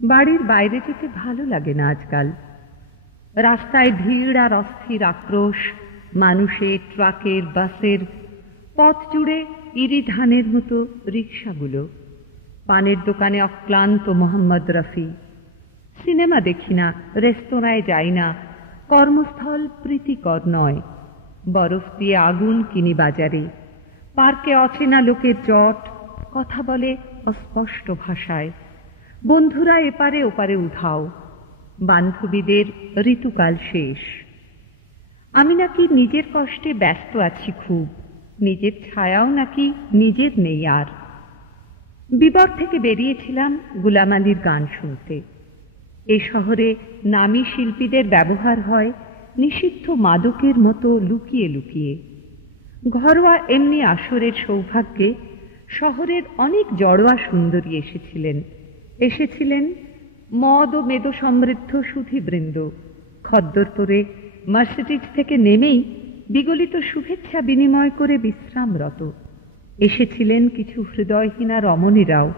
বাড়ির বাইরে যেতে ভালো লাগে না আজকাল। রাস্তায় ভিড় আর অস্থির আক্রোশ, মানুষের, ট্রাকের, বাসের, পথ জুড়ে ইরি ধানের মতো রিকশাগুলো, পানের দোকানে অক্লান্ত মোহাম্মদ রফি। সিনেমা দেখি না, রেস্তোরাঁয় যাই না, কর্মস্থল প্রীতিকর নয়। বরফ দিয়ে আগুন কিনি বাজারে, পার্কে অচেনা লোকের জট, কথা বলে অস্পষ্ট ভাষায়। বন্ধুরা এপারে ওপারে উধাও, বান্ধবীদের ঋতুকাল শেষ। আমি নাকি নিজের কষ্টে ব্যস্ত আছি খুব, নিজের ছায়াও নাকি নিজের নেই আর। বিবর থেকে বেরিয়েছিলাম গুলাম আলীর গান শুনতে। এ শহরে নামী শিল্পীদের ব্যবহার হয় নিষিদ্ধ মাদকের মতো লুকিয়ে লুকিয়ে। ঘরোয়া এমনি আসরের সৌভাগ্যে শহরের অনেক জড়োয়া সুন্দরী এসেছিলেন মদ ও মেদ সমৃদ্ধ সুধীবৃন্দ। খদ্দর পরে মার্সিডিজ থেকে নেমেই বিগলিত শুভেচ্ছা বিনিময় করে বিশ্রামরত। এসেছিলেন কিছু হৃদয়হীনা রমণীরাও,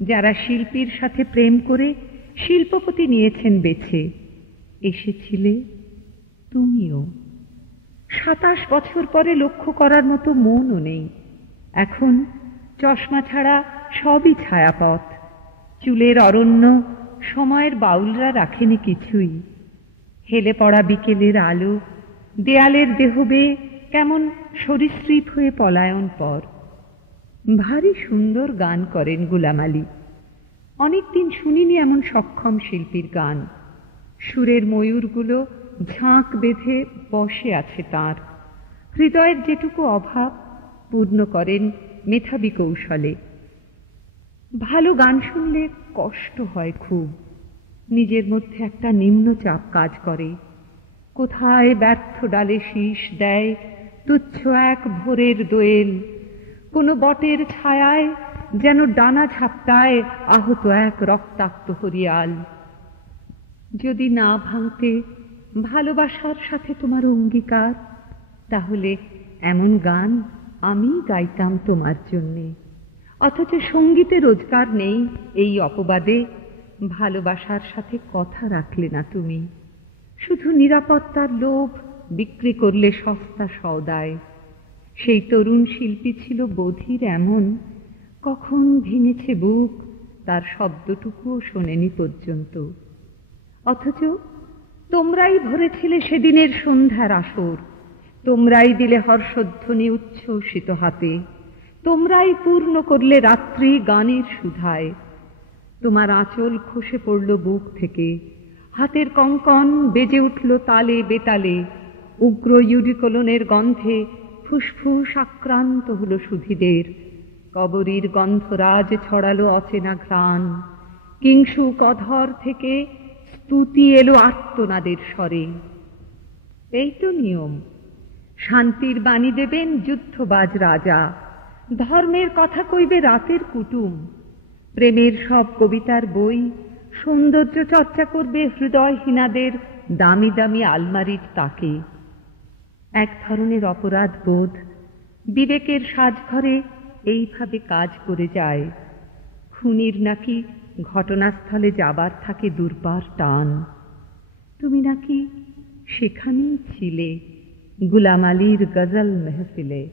যারা শিল্পীর সাথে প্রেম করে শিল্পপতি নিয়েছেন বেছে। এসেছিলে তুমিও। 27 বছর পরে লক্ষ্য করার মতো মনও নেই এখন। চশমা ছাড়া সবই ছায়াপথ। চুলের অরণ্য সময়ের বাউলরা রাখেনি কিছুই। হেলে পড়া বিকেলের আলো দেয়ালের দেহ বেয়ে কেমন সরীসৃপ হয়ে পলায়ন পর। ভারী সুন্দর গান করেন গুলাম আলী। অনেকদিন শুনিনি এমন সক্ষম শিল্পীর গান। সুরের ময়ূরগুলো ঝাঁক বেঁধে বসে আছে তাঁর। হৃদয়ের যেটুকু অভাব পূর্ণ করেন মেধাবী কৌশলে। ভালো গান শুনলে কষ্ট হয় খুব। নিজের মধ্যে একটা নিম্নচাপ কাজ করে। কোথায় ব্যর্থ ডালে শীষ দেয় তুচ্ছ এক ভোরের দোয়েল। কোনো বটের ছায়ায় যেন ডানা ঝাপটায় আহত এক রক্তাক্ত হরিয়াল। যদি না ভাঙতে ভালোবাসার সাথে তোমার অঙ্গীকার, তাহলে এমন গান আমি গাইতাম তোমার জন্যে। অথচ সঙ্গীতে রোজগার নেই এই অপবাদে ভালোবাসার সাথে কথা রাখলে না তুমি। শুধু নিরাপত্তার লোভ বিক্রি করলে সস্তা সওদায়। সেই তরুণ শিল্পী ছিল বধির এমন, কখন ভেঙেছে বুক তার শব্দটুকুও শোনেনি পর্যন্ত। অথচ তোমরাই ভরেছিলে সেদিনের সন্ধ্যার আসর, তোমরাই দিলে হর্ষধ্বনি উচ্ছ্বসিত হাতে, তোমরাই পূর্ণ করলে রাত্রি গানের সুধায়। তোমার আঁচল খসে পড়ল বুক থেকে, হাতের কঙ্কন বেজে উঠল তালে বেতালে। উগ্র ইউডিকোলনের গন্ধে ফুসফুস আক্রান্ত হল সুধীদের। কবরীর গন্ধরাজ ছড়ালো অচেনা ঘ্রাণ। কিংশুক অধর থেকে স্তুতি এলো আর্তনাদের স্বরে। এই তো নিয়ম। শান্তির বাণী দেবেন যুদ্ধবাজ রাজা, ধর্মের কথা কইবে রাতের কুটুম। প্রেমের সব কবিতার বই সৌন্দর্য চর্চা করবে হৃদয়হীনাদের দামি দামি আলমারির তাকে। এক ধরনের অপরাধ বোধ বিবেকের সাজঘরে এইভাবে কাজ করে যায়। খুনির নাকি ঘটনাস্থলে যাবার থাকে দুর্বার টান। তুমি নাকি সেখানেই ছিলে গুলাম আলীর গজল মেহফিলে।